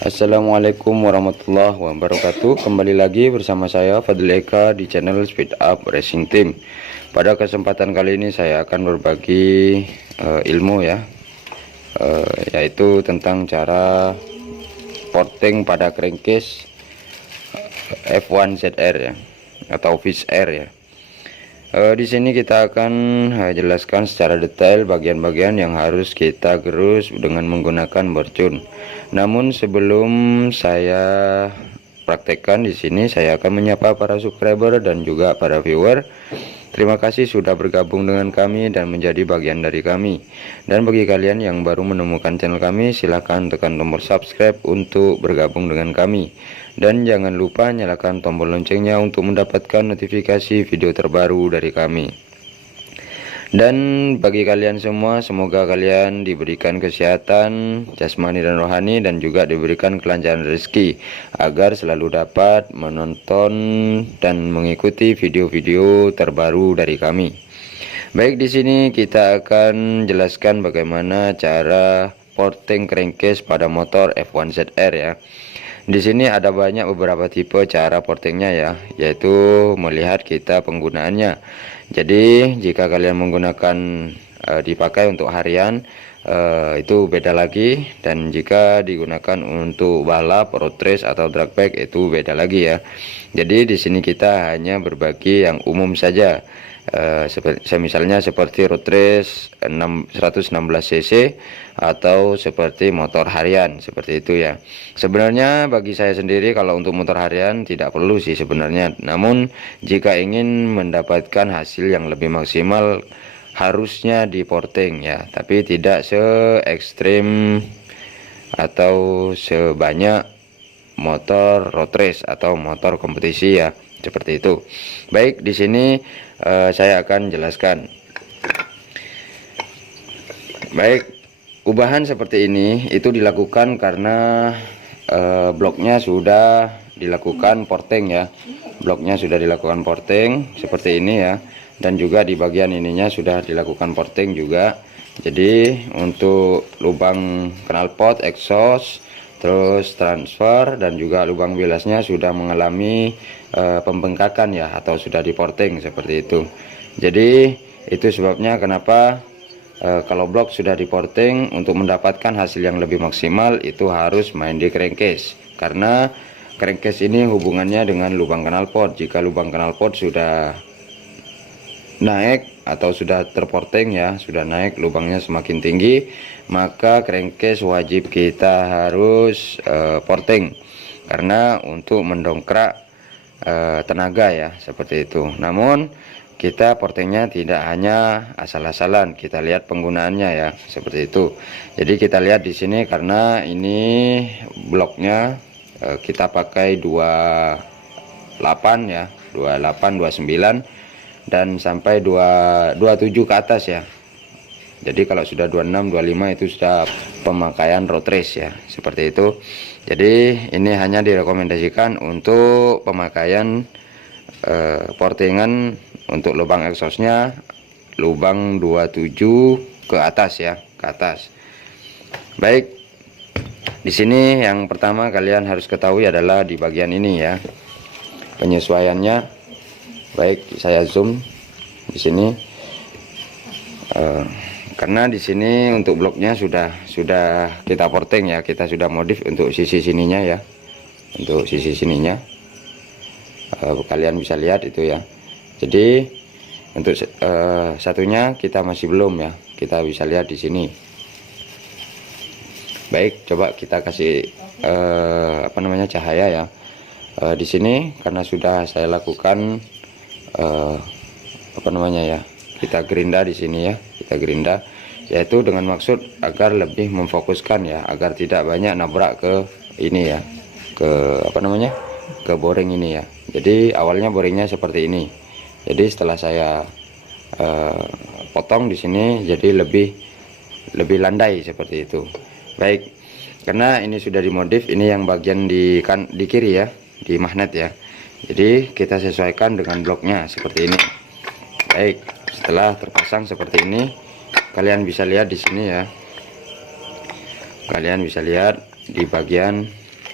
Assalamualaikum warahmatullahi wabarakatuh. Kembali lagi bersama saya Fadil Eka di channel Speed Up Racing Team. Pada kesempatan kali ini saya akan berbagi ilmu ya, yaitu tentang cara porting pada crankcase F1ZR ya, atau Fish Air ya. Di sini kita akan jelaskan secara detail bagian-bagian yang harus kita gerus dengan menggunakan mercun. Namun sebelum saya praktekkan di sini, saya akan menyapa para subscriber dan juga para viewer. Terima kasih sudah bergabung dengan kami dan menjadi bagian dari kami. Dan bagi kalian yang baru menemukan channel kami, silahkan tekan tombol subscribe untuk bergabung dengan kami. Dan jangan lupa nyalakan tombol loncengnya untuk mendapatkan notifikasi video terbaru dari kami. Dan bagi kalian semua, semoga kalian diberikan kesehatan jasmani dan rohani, dan juga diberikan kelancaran rezeki agar selalu dapat menonton dan mengikuti video-video terbaru dari kami. Baik, di sini kita akan jelaskan bagaimana cara porting crankcase pada motor F1ZR ya. Di sini ada beberapa tipe cara portingnya ya, yaitu melihat kita penggunaannya. Jadi jika kalian menggunakan dipakai untuk harian, itu beda lagi, dan jika digunakan untuk balap, road race atau drag bike itu beda lagi ya. Jadi di sini kita hanya berbagi yang umum saja. Misalnya seperti road race 116 cc atau seperti motor harian, seperti itu ya. Sebenarnya bagi saya sendiri, kalau untuk motor harian tidak perlu sih sebenarnya. Namun jika ingin mendapatkan hasil yang lebih maksimal, harusnya di porting ya, tapi tidak se ekstrim atau sebanyak motor road race atau motor kompetisi ya, seperti itu. Baik, di sini saya akan jelaskan. Baik, ubahan seperti ini itu dilakukan karena bloknya sudah dilakukan porting ya. Bloknya sudah dilakukan porting seperti ini ya, dan juga di bagian ininya sudah dilakukan porting juga. Jadi untuk lubang knalpot, exhaust, terus transfer, dan juga lubang bilasnya sudah mengalami pembengkakan ya, atau sudah diporting seperti itu. Jadi itu sebabnya kenapa kalau blok sudah diporting, untuk mendapatkan hasil yang lebih maksimal itu harus main di crankcase, karena crankcase ini hubungannya dengan lubang knalpot. Jika lubang knalpot sudah naik atau sudah terporting ya, sudah naik lubangnya semakin tinggi, maka crankcase wajib kita harus porting, karena untuk mendongkrak tenaga ya, seperti itu. Namun kita portingnya tidak hanya asal-asalan, kita lihat penggunaannya ya, seperti itu. Jadi kita lihat di sini, karena ini bloknya kita pakai 28 ya, 28, 29 dan sampai 27 ke atas ya. Jadi kalau sudah 26, 25 itu sudah pemakaian road race ya, seperti itu. Jadi ini hanya direkomendasikan untuk pemakaian portingan untuk lubang exhaustnya lubang 27 ke atas ya, ke atas. Baik, di sini yang pertama kalian harus ketahui adalah di bagian ini ya, penyesuaiannya. Baik, saya zoom di sini. Karena di sini untuk bloknya sudah kita porting ya, kita sudah modif untuk sisi sininya ya, untuk sisi sininya. Kalian bisa lihat itu ya. Jadi untuk satunya kita masih belum ya, kita bisa lihat di sini. Baik, coba kita kasih cahaya ya. Di sini karena sudah saya lakukan kita gerinda di sini ya, kita gerinda, yaitu dengan maksud agar lebih memfokuskan ya, agar tidak banyak nabrak ke ini ya, ke boring ini ya. Jadi awalnya boringnya seperti ini, jadi setelah saya potong di sini jadi lebih landai seperti itu. Baik, karena ini sudah dimodif, ini yang bagian di kiri ya, di magnet ya. Jadi kita sesuaikan dengan bloknya seperti ini. Baik, setelah terpasang seperti ini, kalian bisa lihat di sini ya. Kalian bisa lihat di bagian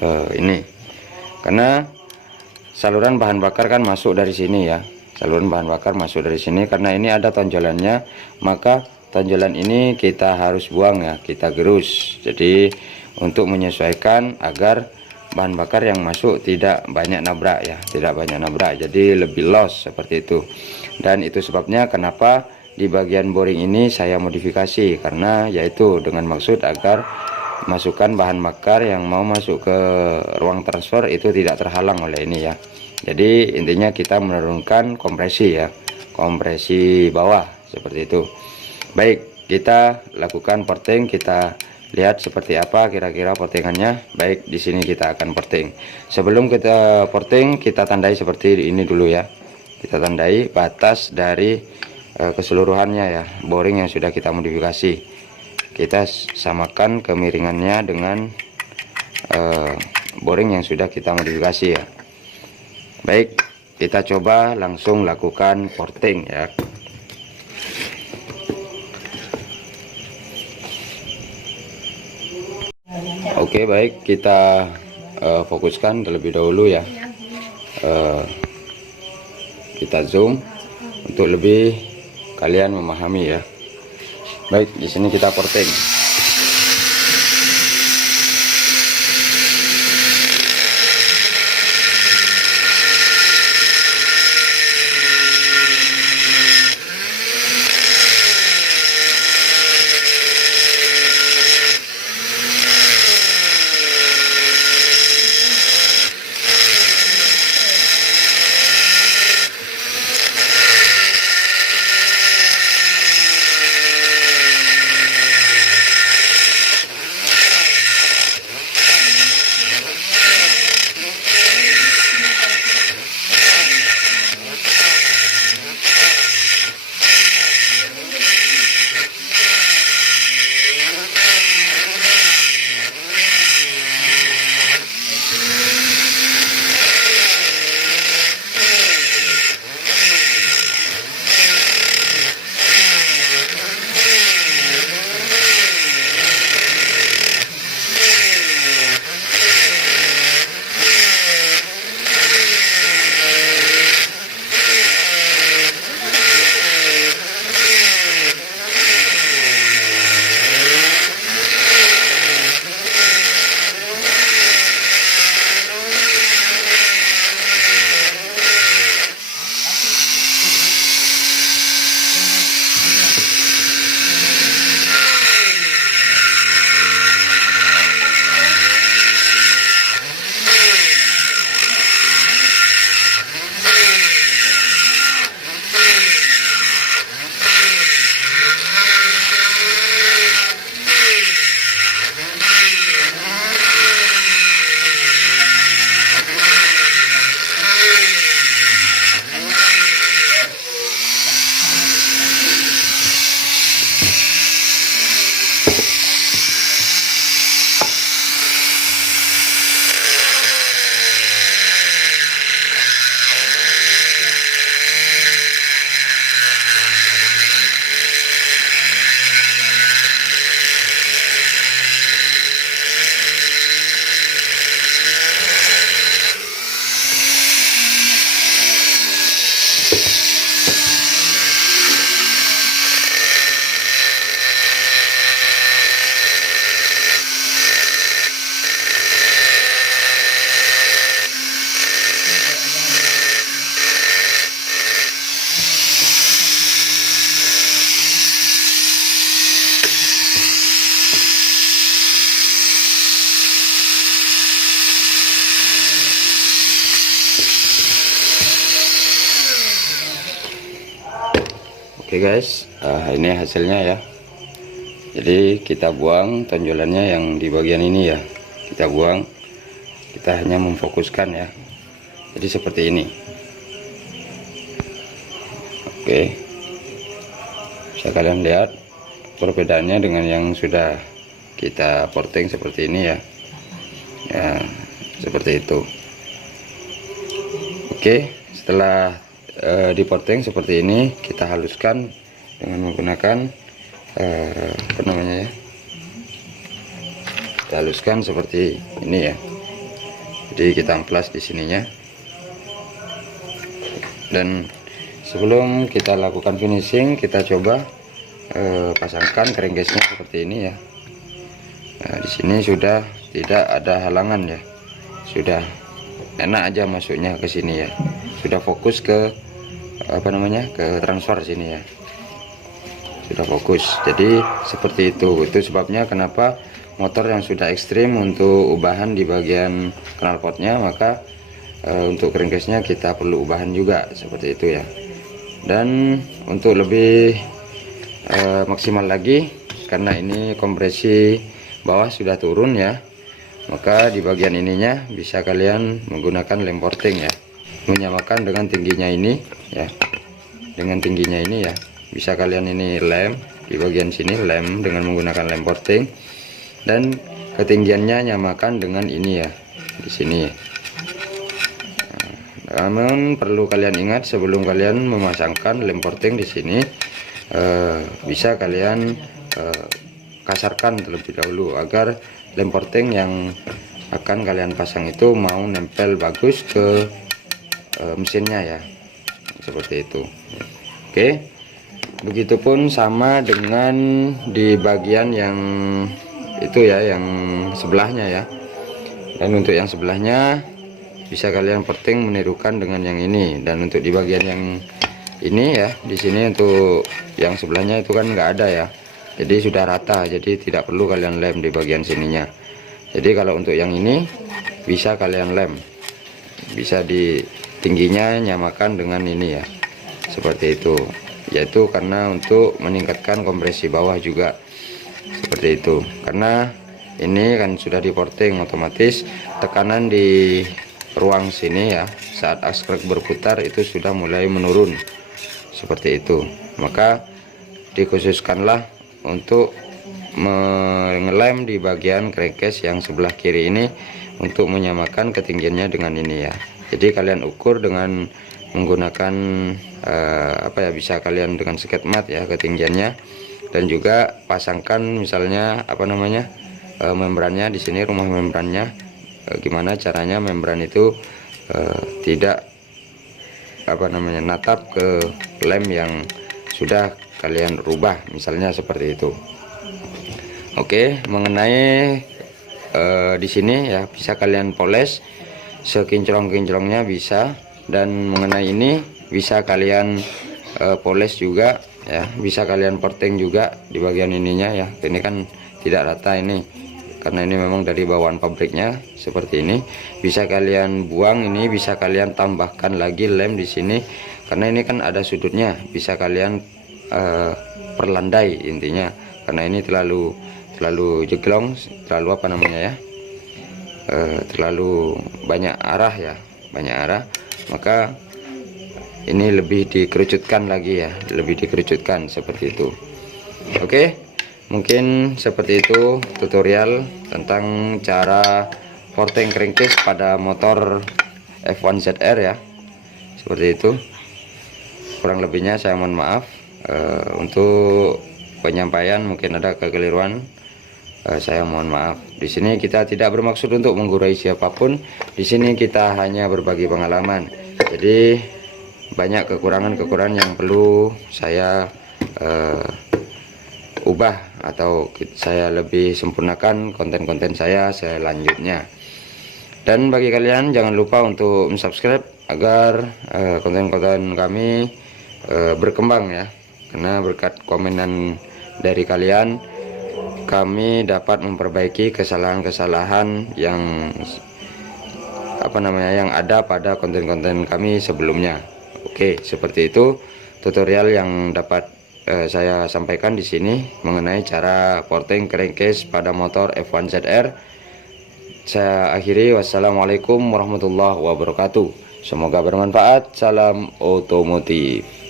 ini, karena saluran bahan bakar kan masuk dari sini ya, saluran bahan bakar masuk dari sini. Karena ini ada tonjolannya, maka tonjolan ini kita harus buang ya, kita gerus. Jadi untuk menyesuaikan agar bahan bakar yang masuk tidak banyak nabrak ya, tidak banyak nabrak, jadi lebih loss seperti itu. Dan itu sebabnya kenapa di bagian boring ini saya modifikasi, karena yaitu dengan maksud agar masukkan bahan bakar yang mau masuk ke ruang transfer itu tidak terhalang oleh ini ya. Jadi intinya kita menurunkan kompresi ya, kompresi bawah seperti itu. Baik, kita lakukan porting, kita lihat seperti apa kira-kira portingannya. Baik, di sini kita akan porting. Sebelum kita porting, kita tandai seperti ini dulu ya. Kita tandai batas dari keseluruhannya ya, boring yang sudah kita modifikasi. Kita samakan kemiringannya dengan boring yang sudah kita modifikasi ya. Baik, kita coba langsung lakukan porting ya. Oke, baik, kita fokuskan terlebih dahulu ya. Kita zoom untuk lebih kalian memahami ya. Baik, di sini kita porting. Oke guys, ini hasilnya ya. Jadi kita buang tonjolannya yang di bagian ini ya, kita buang. Kita hanya memfokuskan ya. Jadi seperti ini. Oke, bisa kalian lihat perbedaannya dengan yang sudah kita porting seperti ini ya. Ya, seperti itu. Oke, setelah diporting seperti ini, kita haluskan dengan menggunakan apa namanya ya, kita haluskan seperti ini ya. Jadi kita amplas di sininya. Dan sebelum kita lakukan finishing, kita coba pasangkan crankcase-nya seperti ini ya. Nah, di sini sudah tidak ada halangan ya, sudah enak aja masuknya ke sini ya, sudah fokus ke ke transfer sini ya, sudah fokus. Jadi seperti itu sebabnya kenapa motor yang sudah ekstrim untuk ubahan di bagian knalpotnya, maka untuk crankcase-nya kita perlu ubahan juga seperti itu ya. Dan untuk lebih maksimal lagi, karena ini kompresi bawah sudah turun ya, maka di bagian ininya bisa kalian menggunakan lem porting ya, menyamakan dengan tingginya ini ya, dengan tingginya ini ya, bisa kalian ini lem di bagian sini, lem dengan menggunakan lem porting, dan ketinggiannya nyamakan dengan ini ya, di sini. Namun perlu kalian ingat sebelum kalian memasangkan lem porting di sini, bisa kalian kasarkan terlebih dahulu agar lem porting yang akan kalian pasang itu mau nempel bagus ke mesinnya ya, seperti itu. Oke, begitupun sama dengan di bagian yang itu ya, yang sebelahnya ya. Dan untuk yang sebelahnya bisa kalian porting menirukan dengan yang ini. Dan untuk di bagian yang ini ya, di sini untuk yang sebelahnya itu kan nggak ada ya, jadi sudah rata, jadi tidak perlu kalian lem di bagian sininya. Jadi kalau untuk yang ini bisa kalian lem, bisa di tingginya nyamakan dengan ini ya, seperti itu, yaitu karena untuk meningkatkan kompresi bawah juga, seperti itu. Karena ini kan sudah di porting, otomatis tekanan di ruang sini ya, saat akskrek berputar itu sudah mulai menurun, seperti itu. Maka dikhususkanlah untuk mengelem di bagian crankcase yang sebelah kiri ini untuk menyamakan ketinggiannya dengan ini ya. Jadi kalian ukur dengan menggunakan bisa kalian dengan sket mat ya ketinggiannya, dan juga pasangkan misalnya membrannya di sini, rumah membrannya. Gimana caranya membran itu tidak natap ke lem yang sudah kalian rubah, misalnya seperti itu. Oke, mengenai di sini ya, bisa kalian poles sekinclong-kinclongnya bisa, dan mengenai ini bisa kalian poles juga ya, bisa kalian porting juga di bagian ininya ya. Ini kan tidak rata ini, karena ini memang dari bawaan pabriknya seperti ini. Bisa kalian buang ini, bisa kalian tambahkan lagi lem di sini, karena ini kan ada sudutnya, bisa kalian perlandai intinya, karena ini terlalu jeglong, terlalu banyak arah ya, maka ini lebih dikerucutkan lagi ya, lebih dikerucutkan seperti itu. Oke, mungkin seperti itu tutorial tentang cara porting crankcase pada motor F1ZR ya, seperti itu. Kurang lebihnya saya mohon maaf. Untuk penyampaian mungkin ada kekeliruan, saya mohon maaf. Di sini kita tidak bermaksud untuk menggurai siapapun. Di sini kita hanya berbagi pengalaman. Jadi banyak kekurangan yang perlu saya ubah atau saya lebih sempurnakan konten-konten saya selanjutnya. Dan bagi kalian jangan lupa untuk subscribe agar konten-konten kami berkembang ya. Karena berkat komenan dari kalian, kami dapat memperbaiki kesalahan-kesalahan yang yang ada pada konten-konten kami sebelumnya. Oke, seperti itu tutorial yang dapat saya sampaikan di sini mengenai cara porting crankcase pada motor F1ZR. Saya akhiri, wassalamualaikum warahmatullahi wabarakatuh. Semoga bermanfaat. Salam otomotif.